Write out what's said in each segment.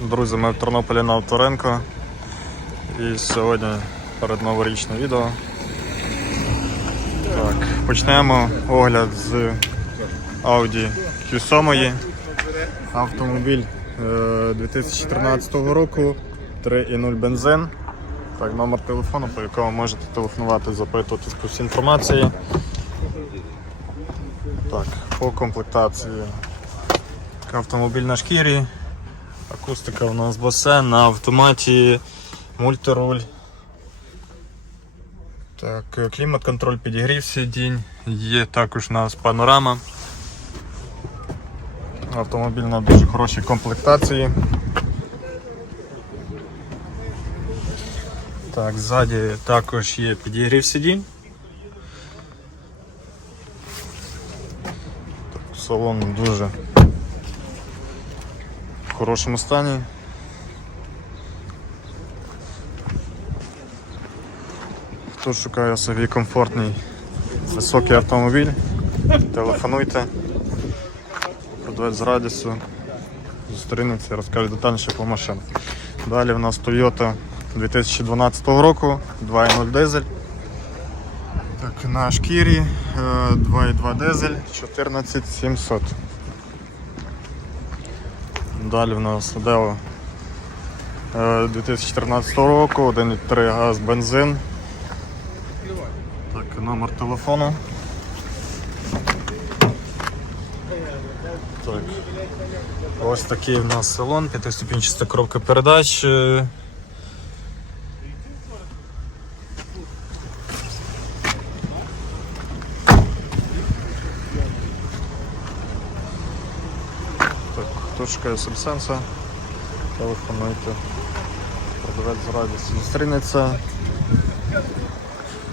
Друзі, ми в Тернополі на Авторинку. І сьогодні передноворічне відео. Так, почнемо огляд з Audi Q7. Автомобіль е, 2013 року, 3.0 бензин. Так, номер телефону, по якому можете телефонувати, запитувати по інформації. Так, по комплектації. Автомобіль на шкірі. Акустика у нас босе на автоматі, мультируль. Так, е, клімат-контроль, підігрів сидінь, є також у нас панорама. Автомобіль на дуже хорошій комплектації. Так, ззаді також є підігрів сидінь. Так, салон дуже в хорошому стані. Хто шукає собі комфортний високий автомобіль, телефонуйте, продавець з радістю, зустрінеться, і розкаже детальніше по машинах. Далі в нас Toyota 2012 року, 2.0 дизель. Так, на шкірі е, 2.2 дизель 14700. Далі в нас е, 2014 року, 1.3 газ бензин. Так, номер телефону. Так. Ось такий в нас салон, п'ятиступінчаста коробка передач. е, Так, шукає субсенса, телефонуйте. Продавець з радістю зустрінеться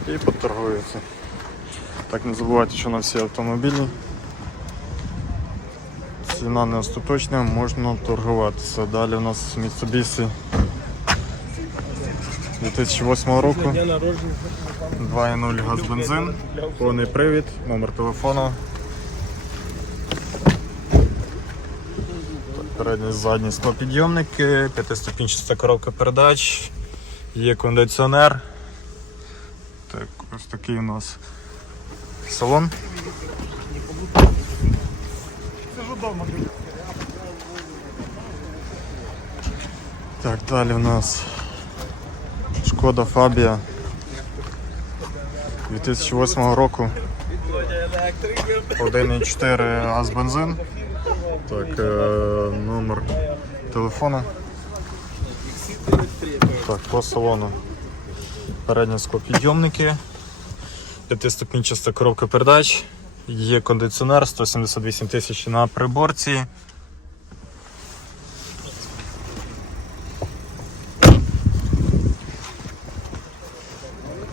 і поторгується. Так, не забувайте, що на всі автомобілі. Ціна не остаточна, можна торгуватися. Далі у нас Mitsubishi 2008 року. 2.0 газ бензин, повний привід, номер телефону. Передні задні склопідйомники, п'ятиступінчаста коробка передач, є кондиціонер. Так, ось такий у нас салон. Так, далі у нас Шкода Фабія 2008 року. 1,4 газ бензин. Так, е, номер телефону. Так, по салону. Передні склопідйомники, п'ятиступінчаста коробка передач, є кондиціонер, 178 тисяч на приборці.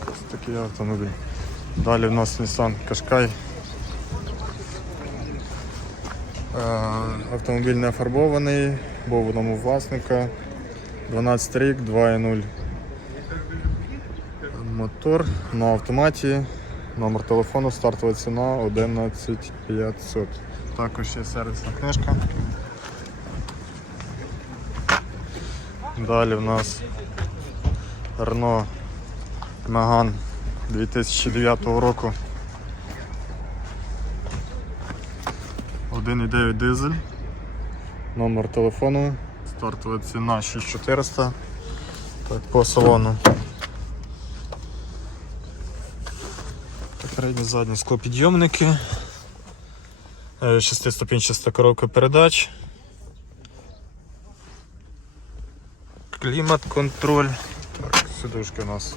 Ось такий автомобіль. Далі в нас Nissan Qashqai. Е, Автомобіль не фарбований, був одному власника. 12 рік, 2.0 мотор на автоматі. Номер телефону, стартова ціна 11500. Також є сервісна книжка. Далі в нас Renault Megane 2009 року. 1,9 дизель. Номер телефону. Стартова ціна 6400. Так, по салону. Передні задні склопідйомники. Е, Шестиступінчаста коробка передач. Клімат контроль. Так, сидушки у нас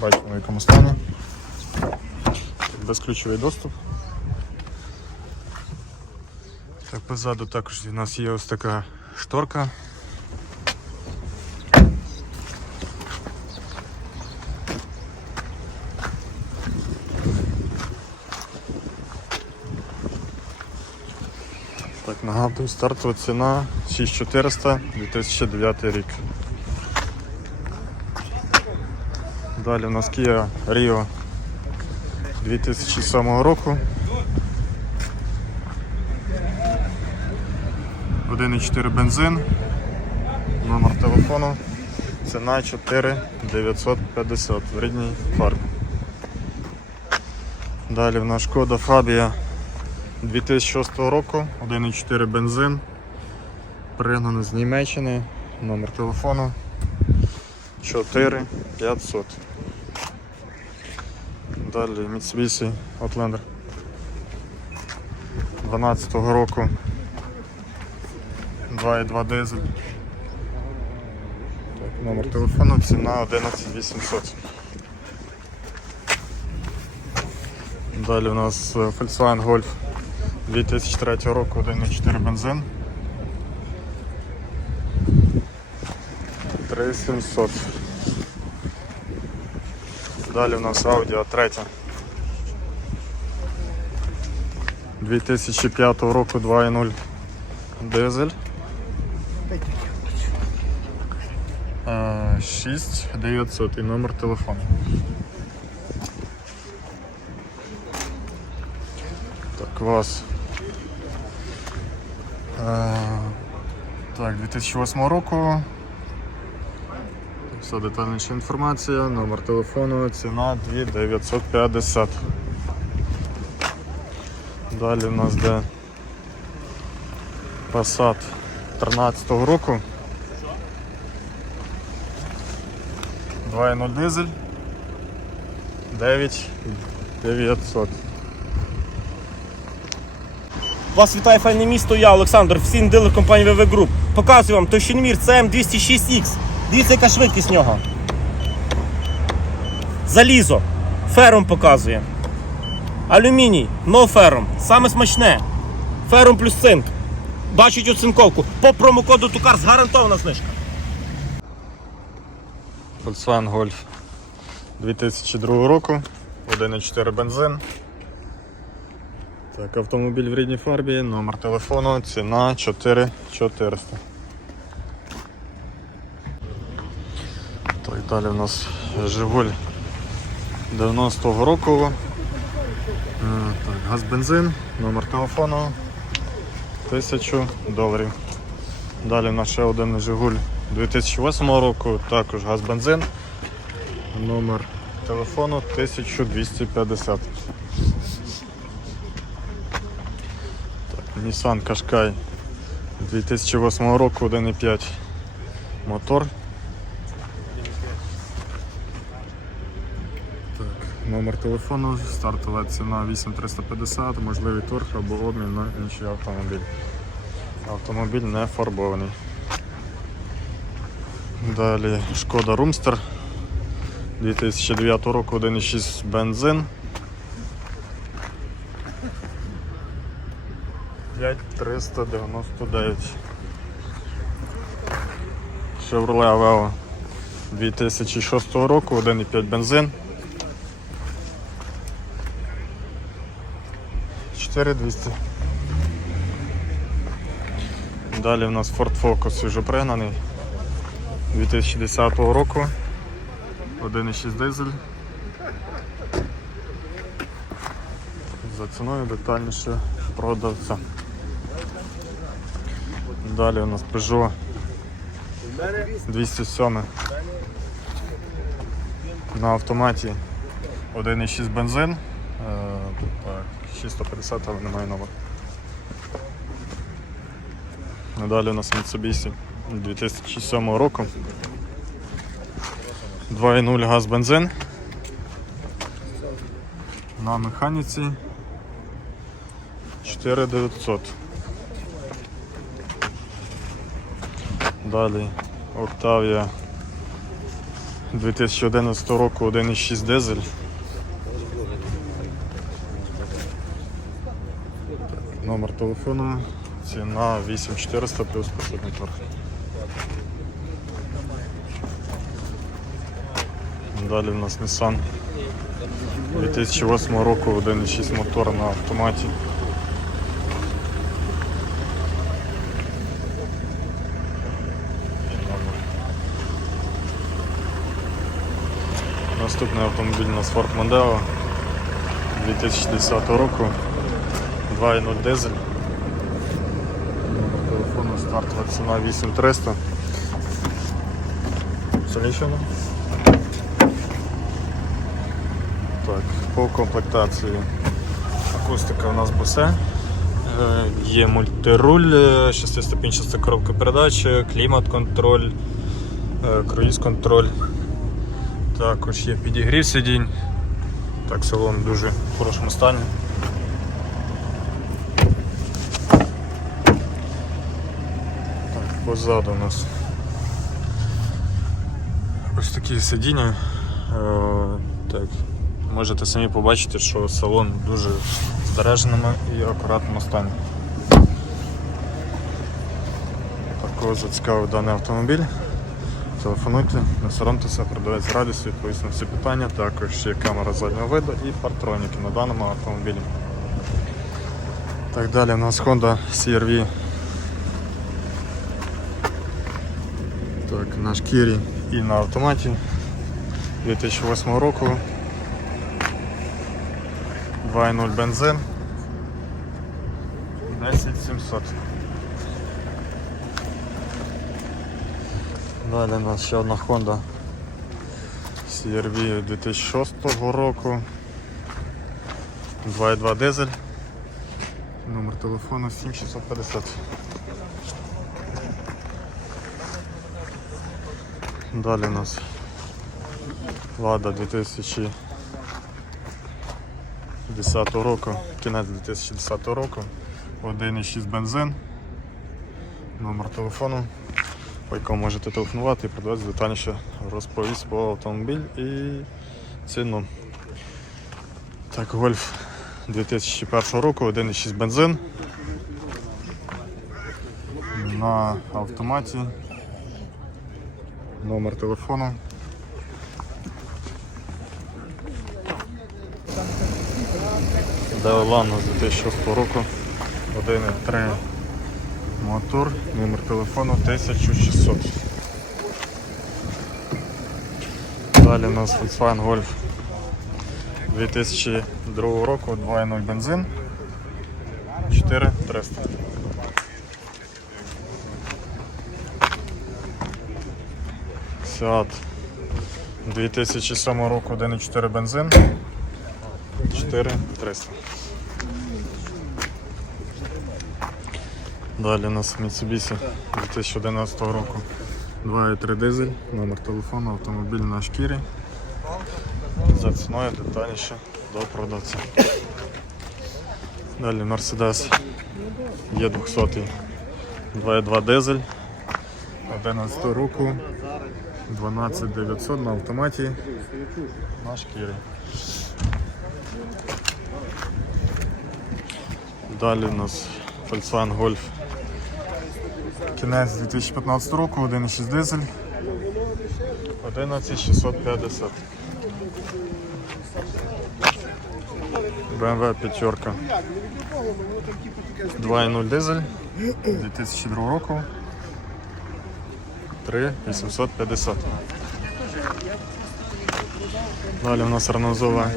бачимо в якому стані. Безключовий доступ. Так, позаду також у нас є ось така шторка. Так, нагадую, стартова ціна 6400 2009 рік. Далі у нас Kia Rio 2007 року. 1,4 бензин. Номер телефону. Ціна 4950 в рідній фарбі. Далі в нас шкода Фабія 2006 року, 1,4 бензин. Пригнано з Німеччини. Номер телефону 4500. Далі Mitsubishi Outlander 12 року 2,2 дизель. Так, номер телефону, ціна 11800. Далі у нас е, Volkswagen Golf 2003 року, 1,4 бензин. 3700. Далі у нас Audi A3. 2005 року 2.0 дизель. Е, 6900 і номер телефону. Так, вас. Е, так, 2008 року. Все детальніша інформація, номер телефону, ціна 2950. Далі у нас де Passat 13 року. 2.0 дизель 9900. Вас вітає файне місто, я Олександр, всім дилер компанії VV Group. Показую вам товщиномір CM206X. Дивіться, яка швидкість нього. Залізо. Ферум показує. Алюміній, но ферум. Саме смачне. Ферум плюс цинк. Бачить оцинковку. По промокоду Тукар гарантована знижка. Volkswagen Golf 2002 року, 1.4 бензин. Так, автомобіль в рідній фарбі, номер телефону, ціна 4400. Так, далі у нас Жигуль 90-го року. Так, газ бензин, номер телефону 1000 доларів. Далі у нас ще один Жигуль 2008 року, також газ бензин. Номер телефону 1250. Так, Nissan Qashqai 2008 року 1.5 мотор. Так, номер телефону, стартова ціна 8350, можливий торг або обмін на інший автомобіль. Автомобіль не фарбований. Далі Шкода Румстер 2009 року 1.6 бензин. 5399. Chevrolet Aveo 2006 року 1.5 бензин. 4200. Далі в нас Ford Focus вже пригнаний. 2010 року. 1,6 дизель. За ціною детальніше продавця. Далі у нас Peugeot 207 на автоматі 1,6 бензин. Е, Так, 650, але немає номер. Далі у нас Mitsubishi 2007 року. 2.0 газ бензин. На механіці 4900. Далі Octavia 2011 року 1.6 дизель. Номер телефону, ціна 8400 плюс присутній торг. Далі в нас Nissan 2008 року 1.6 мотор на автоматі. Наступний автомобіль у нас Ford Mondeo 2010 року 2.0 дизель. Телефону стартова ціна 8300. Столічено. Так, по комплектації. Акустика у нас босе. Е, Є мультируль, е, шестиступінчаста коробка передач, клімат-контроль, е, круїз-контроль. Також є підігрів сидінь. Так, салон в дуже хорошому стані. Так, позаду у нас ось такі сидіння. Е, так, можете самі побачити, що салон дуже збереженому і акуратному стані. Також зацікавив даний автомобіль. Телефонуйте, не соромтеся, продавець радість, відповість на всі питання. Також є камера заднього виду і партроніки на даному автомобілі. Так далі у нас Honda CR-V. Так, на шкірі і на автоматі 2008 року. 2.0 бензин. 10700. Далі у нас ще одна Honda CR-V 2006 року. 2.2 дизель. Номер телефону 7650. Далі у нас Лада 2010 року, кінець 2010 року, 1,6 бензин, номер телефону, по якому можете телефонувати і продавець детальніше розповість про автомобіль і ціну. Так, Гольф 2001 року, 1,6 бензин. На автоматі. Номер телефону. Деолано з 2006 року. 1,3 мотор, номер телефону 1600. Далі у нас Volkswagen Golf 2002 року, 2.0 бензин. 4300. Seat 2007 року 1.4 бензин. 4300. Далі у нас Mitsubishi 2011 року 2.3 дизель, номер телефону, автомобіль на шкірі. За ціною детальніше до продавця. Далі Mercedes є 200 2.2 дизель 11 року 12900 на автоматі на шкірі. Далі у нас Volkswagen Golf. Кінець 2015 року, 1,6 дизель 11650 BMW п'ятерка 2.0 дизель. 2002 року. 3850 Далі у нас Ранозова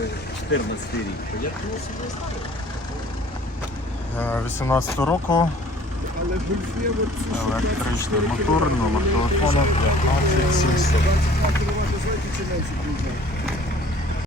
18 року. Електричний мотор, номер телефону 15700